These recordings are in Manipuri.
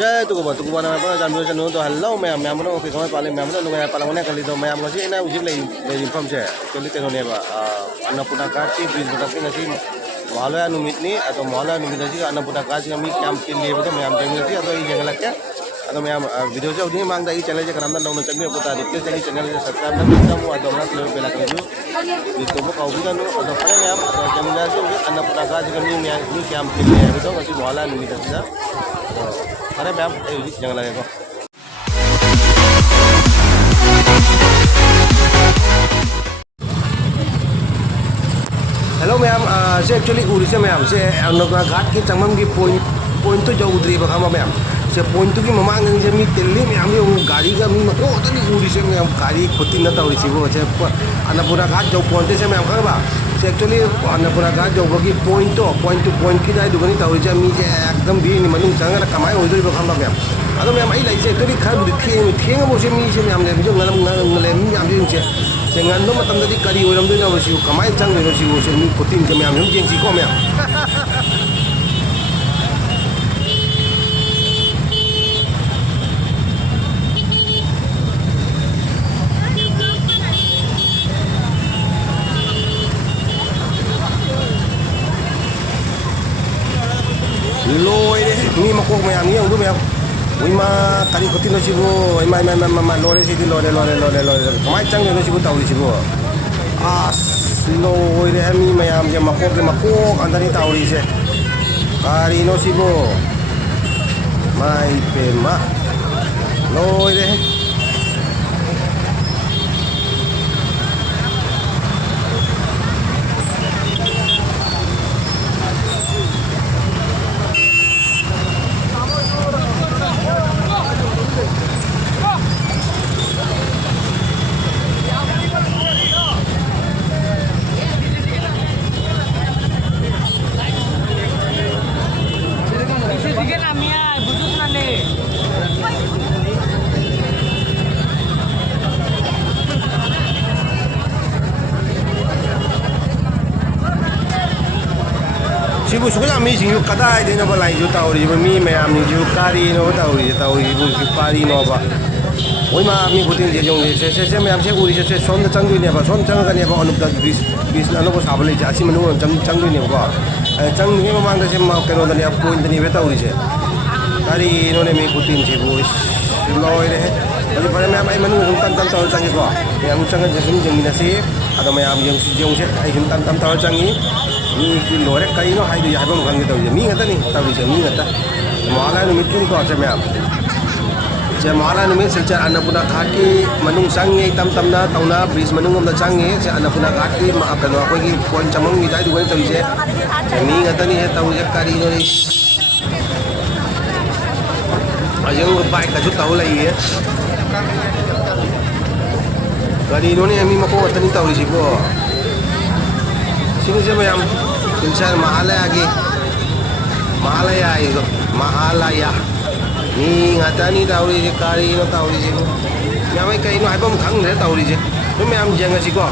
Jai tuku na pa jan biyo no to hello ma'am okay kamay pala ma'am no ngaya pala muna kalito ma'am kasi ina ujik lay inform siya actually teno ne ba Annapurna Ghat ki bridge bata ke nasi Mahalaya numit ni atau Mahalaya numit nasi Annapurna Ghat kami camp ke liye beto ma'am jangan nasi atau ini jangan lagi atau ma'am video se udini mang dai channel je karam dan download chakni pota request jadi channel je subscribe dan kamu atau mana kalau bela kerja itu mo kau bisa no atau pada ma'am atau jangan nasi Annapurna Ghat kami ni camp ke liye beto nasi Mahalaya numit nasi अरे मैम जंगल लगेगा हेलो मैम से एक्चुअली उड़ी से मैम से अन्नपूर्णा घाट की चंगम की पॉइंट तो जो उतरी बखा मैम से पॉइंट की ममांग से मी दिल्ली में हम गाड़ी का मी मको तो उड़ी से मैम गाड़ी खुद न तौरी सी वो से अन्नपूर्णा घाट जो पॉइंट से मैम खबर से एक्चुअली अन्नपूर्णा घाट जो की पॉइंट तो पॉइंट की जाए दुगनी तौरी से मी से एकदम भी मनुष्य चंगा कमाई हो जाए बखा मैम अदो मैम आई लाइसे एक्चुअली खर थे मोसे मी से मैम जो ngale mi मैम जो से jangan dong matam tadi kari orang tu nak bersih, kamai cang tu bersih, bersih ni putin je macam ni jengsi kau macam. Loi deh, ni makok macam ni, orang tu macam. Wima kali kutin nasi bu, wima lore sih lore, kamai cang tu nasi bu tahu nasi bu. Loi deh, ni macam je makok, antara ni tahu nasi. Kali nasi bu, mai pema, loi deh. Sibu suka kami sih yuk kata ini nopo lain juta ori, mi macam ni yuk kari nopo tahu ibu kari nopo. Oi mah mi putin je jong se macam se uri se son cang tu ni apa, son cang kan ni apa anu dah bis anu ko sabale je, asyik menu cang tu ni apa. Cang ni memang dah se mau kena dah ni apa point ni beta uri se. Kari ino ni mi putin je bu, loi deh. Jadi pada macam ai menu huntan tahu cang ni ko. Yang cang je jeng ni nasi, atau macam yang jong se ai huntan tahu cang ni. Ni lore kali no hai tu ya bang kan kita uji mi ngata ni tahu ni mi ngata Mahalaya numit ni ko aja ma'am se Mahalaya numit se Annapurna Ghat ki manung sangi tam na tahu na bridge manung om da sangi se Annapurna Ghat ki ma kan ko ki point chamang mi dai du kan tahu se mi ngata ni tahu je kari no ni ajeng bai ka ju tahu lai ye kari no ni mi ma ko ngata ni tahu si ko sini siapa yang Insan Mahalaya itu Mahalaya ni ngata ni tahu ni kari no tahu ni sih nyamai kai no hai bom khang ne tahu ni sih tu memang jangan sih ko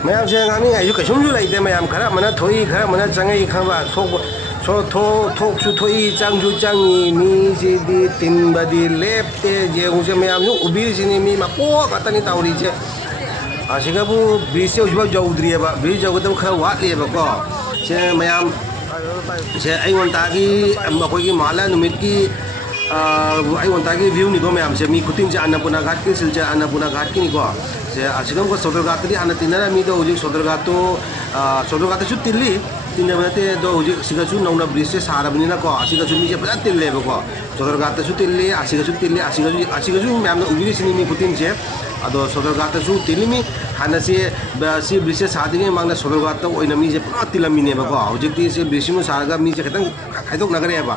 ma'am से गानी आयु कसुम जो लाइते मैम खरा मना थोई खरा मना चंगे खबा थोक थोई चांगजु चांगी मी से दी तीन बदी लेफ्टे जे उसे मैम जो उबीर सिनी मी मको कतनी ताउरी से आशिकाबु ब्रिज से उजबा जाउद्री बा ब्रिज जाउदम खरा वाटले बा को से मैम से आइवंतागी मखोगी माला नुमित की आइवंतागी व्यू निको मैम से मी खुतिन से अन्नपूर्णा घाट की सिलचे अन्नपूर्णा घाट की निको से आसिगम को सोदरघाट की आना तिनरा मी तो उजिक सोदरघाट सु तिल्ली तिन्ने बते दो उजिक सिगसु नौना ब्रिज से सारबनिना को आसिगसु मी से पता तिल्ले बको सोदरघाट सु तिल्ली आसिगसु मैम उगिरी सिनी मी खुतिन से अदो सोदरघाट सु तिल्ली मी हाना से सी ब्रिज से सादिगे मांगना सोदरघाट ओइना मी से पता तिलमिने बको उजिकती से ब्रिज मु सारगा मी से खतंग खाइदोक नगरे बा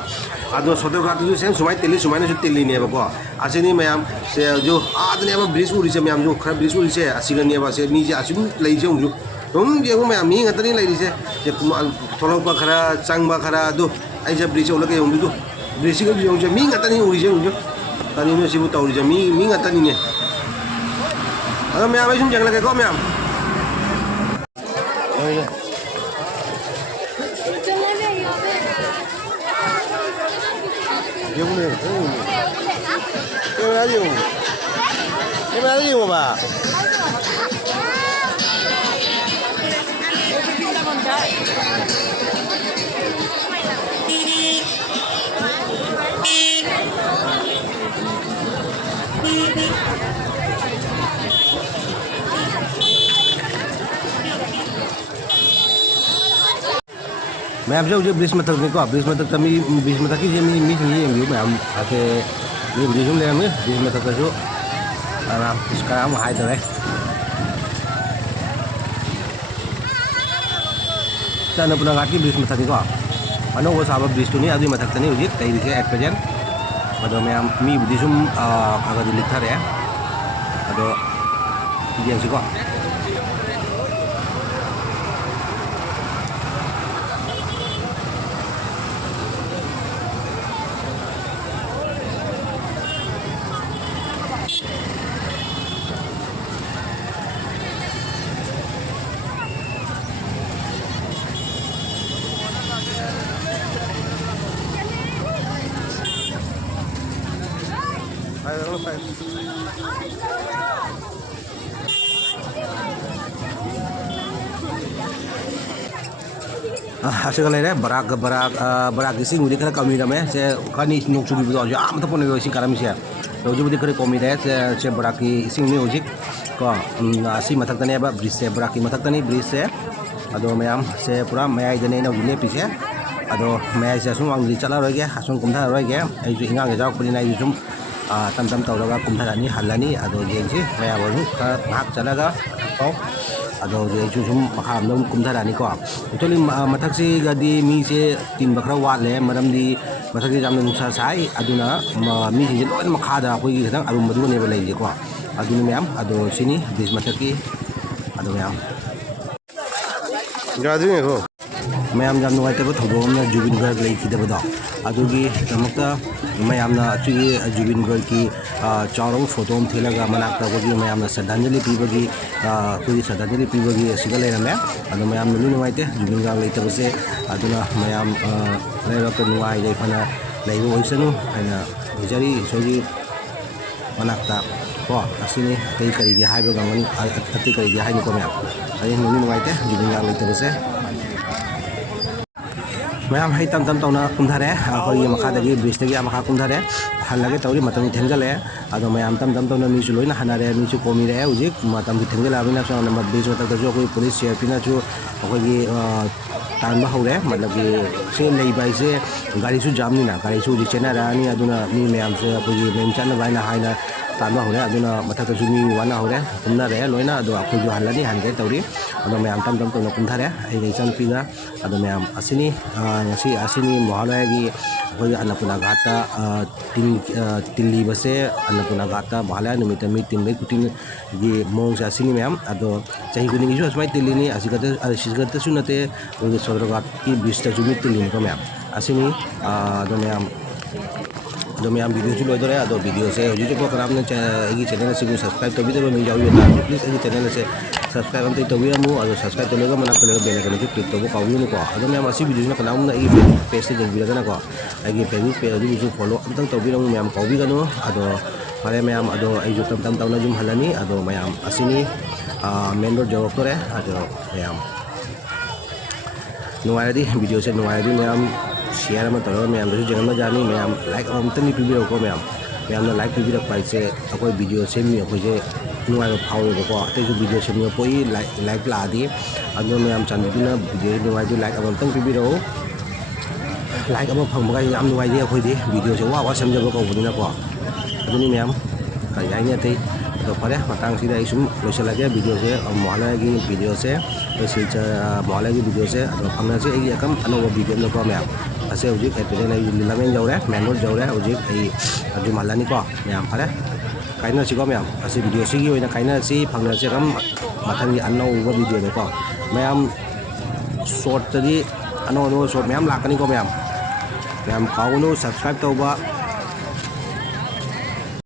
अदो सोदरघाट सु सेम सुमाय तिल्ली सुमायना सु तिल्ली ने बको आसिनी मैम से जो आदने ब्रिज उरी से मैम जो खरा ब्रिज उरी से आसिगने बा से मी से आसिम लई जे उजु तुम जे मैम मी ngतनी लई से जे थोलक खरा चांगबा खरा दो आई जे ब्रिज ओलके उंदु ब्रिज के जो जे मी ngतनी उरी जे उजु तनी नो सिबु तौरी जे मी ngतनी ने अगर मैम आई सुम जंगल के को मैम ये बोले ये मैं नहीं हूँ बा मैं अब जो ब्रिज में तक नहीं को ब्रिज में तक तमी ब्रिज में तक ही मी मी नहीं है मैं हम आके ये ब्रिज में ले हम ब्रिज में तक जो आराम इसका हम हाई तो है चाना पुना घाट की ब्रिज में तक नहीं को अनो वो साब ब्रिज तो नहीं आदि में तक नहीं हो जी कई से एट प्रेजेंट अदो मैं हम मी ब्रिज में अगर लिखा रहे अदो ये सिको hasil lainnya berak isi ngudi kena kami namanya saya kan ini nuk sugi betul aja amat pun nego isi karam isi ya lalu jadi kena kami deh saya berak isi ini ujik kok asi matak tani apa bris saya berak matak tani bris saya ado mayam saya pura mayai jadi ini gile pis ya ado mayai saya semua angli cala roy ya asung kumthar roy ya itu hingang ya jauh pelina itu tam tahu laga kumthar ani halani ado jadi mayai baru hak cala ga kau अदो जो सुम मखाम दम कुमथरानी को एक्चुअली मथक्सी गदी मी से तीन बखरा वाले मरमदी मथक्सी जामन नुसा साई अदुना मी से लोन मखादा अखोई खतंग अरुम मदु नेबे लेजे को अदुनी मैम अदो सिनी दिस मथक्की अदो मैम गाजुने को मैम जाम नुवाइतब थोदोमना जुबिन गर्ग लेखिदबदो अदुगी दमकता मैमना अचुगी जुबिन गर्ग की चारों फोटो थेलगा मनाक्ता बगी मैमना श्रद्धांजलि पीबगी कोई श्रद्धांजलि पीबगी असिगा लेरमे अदो मैम नुनी नुवाइते जुबिन गर्ग लेतबसे अदुना मैम लेरक नुवाइ लेफना लेबो ओइसनु हैना हिजरी सोगी मनाक्ता को असिनी तै करिगे हाइबो गंगनी अति करिगे हाइनि को मैम अदि नुनी नुवाइते जुबिन गर्ग लेतबसे मैम है तम तम तौना कुमथारे अखोई मखादगी ब्रिजदगी मखा कुमथारे हल्लागे तौरी मतम थेंगले अदो मैम तम तम तौना मीसु लोइना हनारे मीसु कोमीरे हुजिक मतम थेंगला अबिना सो नंबर ब्रिज मतकजो कोई पुलिस सीआरपी नाचु अखोई तानबा हौरे मतलब कि से लेबा से गाड़ीसु जामनिना गाड़ीसु जिचेना रानी अदुना मी मैम से अखोई मेम चाना बाइना हाइना तानबा हौरे अदुना मथकजु मी वाना हौरे कुमना रे लोइना अदो अखोई हल्लानी हानगे तौरी अदो मैम तम तम तौना कुमथारे आई इचन पिगा अदो मैम असिनी ngasi asini mohalagi koi anapuna gata tinli base anapuna gata mohala numita mi timbe kutin gi mong sa asini ma'am अदो चाहि कुनि गिजु असमाय तिलिनी असिगते सुनते ओगे सदरगात की बिस्ता जुमी तिलिनी को मैम asini अदो मैम वीडियो चु लोदरे अदो वीडियो से होजि को करामने एगी चैनल से सब्सक्राइब तो भी मी जाउ योता प्लीज एगी चैनल से सब्सक्राइब अंत तो बिरमु अदो सब्सक्राइब तो लेगा मना तो लेगा बेल आइकन क्लिक तो काउनु को अदो मैम असी वीडियो न कनाम एगी पेज से जबिरगना को एगी फेसबुक पेज अदि जो फॉलो अंतंग तो बिरमु मैम काउबी गनो अदो फरे मैम अदो आई जो तम तम जुम हलानी अदो मैम असिनी मेन रोड जवक्तरे अदो मैम नुवायदी वीडियो से नुवायदी मैम शेयर में तौर मैम जगह जानी मैम लाइक अमतनी पीबीरको मैम मैम लाइक पीबीरक पाइसे अखोई वीडियो सेमी अखोइसे नुवाइबो फावोबको अतैसु वीडियो सेमी पोई लाइक लादी अदो मैम चांदीना वीडियो नुवाइदि लाइक अमतंग पीबीरो लाइक अम फंबगा याम नुवाइदि अखोइदि वीडियो से वा समझबो कौबनिनाको अदुनी मैम कई आइने अतै तो फरे मतंग सिदा इसुम लोसलागे वीडियो से मोहलागी वीडियो से मोहलागी वीडियो से अदो फंगना से एगी एकम अनोबो वीडियो नको मैम असे हुजिक एपीने लिलामेन जौरे मेन रोड जौरे हुजिक ए जुम हलानी को मैम फरे काइना सिको मैम असे वीडियो सिगी होइना काइना सि फंगना से कम मथंगी अनोबो वीडियो नको मैम शॉर्ट तदी अनो शॉर्ट मैम लाकनी को मैम काउनु सब्सक्राइब तौबा